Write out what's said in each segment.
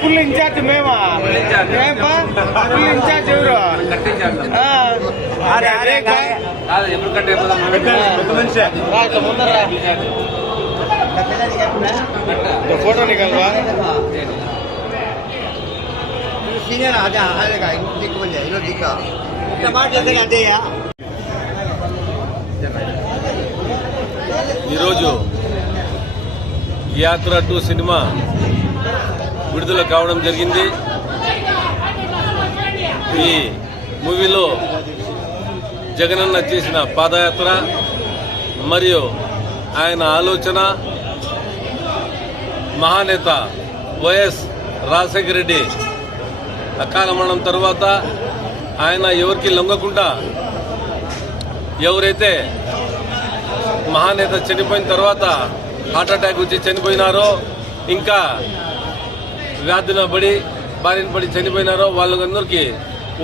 Full incharge మేమా full incharge ఎవరు photo నికల్వా ఈరోజు యాత్ర 2 సినిమా విడుదల కావడం జరిగింది. ఈ మూవీలో జగనన్న చేసిన పాదయాత్ర మరియు ఆయన ఆలోచన, మహానేత వైఎస్ రాజశేఖర రెడ్డి అకాల మరణం తర్వాత ఆయన ఎవరికి లొంగకుండా, ఎవరైతే మహానేత చనిపోయిన తర్వాత హార్ట్ అటాక్ వచ్చి చనిపోయినారో, ఇంకా వ్యాధుల బారిన పడి చనిపోయినారో వాళ్ళందరికీ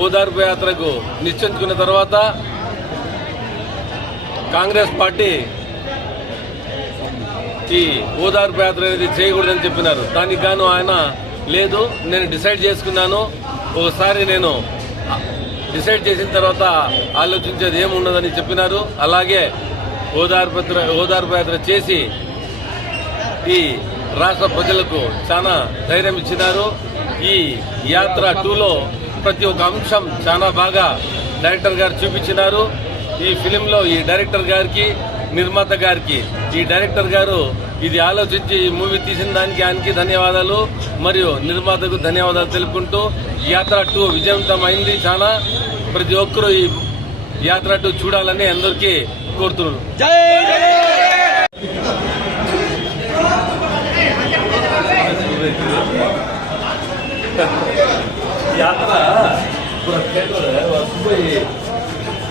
ఓదార్పు యాత్రకు నిశ్చయించుకున్న తర్వాత కాంగ్రెస్ పార్టీ ఈ ఓదార్పు యాత్ర అనేది చేయకూడదని చెప్పినారు. దానికి గాను ఆయన లేదు, నేను డిసైడ్ చేసుకున్నాను, ఒకసారి నేను డిసైడ్ చేసిన తర్వాత ఆలోచించేది ఏముండదని చెప్పినారు. అలాగే ఓదార్పు యాత్ర చేసి ఈ రాష్ట్ర ప్రజలకు చాలా ధైర్యం ఇచ్చినారు. ఈ యాత్ర 2లో ప్రతి ఒక్క అంశం చాలా బాగా డైరెక్టర్ గారు చూపించినారు. ఈ ఫిలింలో ఈ డైరెక్టర్ గారికి, నిర్మాత గారికి, ఈ డైరెక్టర్ గారు ఇది ఆలోచించి ఈ మూవీ తీసిన దానికి ఆయనకి ధన్యవాదాలు, మరియు నిర్మాతకు ధన్యవాదాలు తెలుపుకుంటూ యాత్ర 2 విజయవంతం అయింది. చాలా ప్రతి ఒక్కరూ ఈ యాత్ర 2 చూడాలని అందరికీ కోరుతున్నారు. यात्रा पूरा थिएटर है और सुबह ही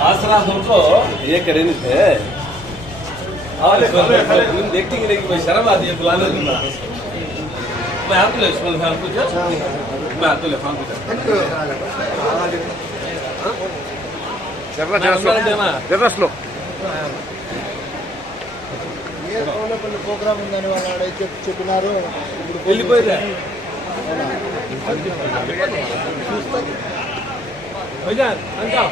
आसरा हमको ये करेंगे थे और देखती कि नहीं कोई शर्म आती है बुलाने की। मैं आपको ले स्कूल में आपको जा मैं आपको ले फोन जरा स्लो ఏ కోలపల్లి ప్రోగ్రామ్ ఉందని వాళ్ళు అడిగితే చెప్పినారు. వెళ్ళిపోయిరా భైజాన్ అంతా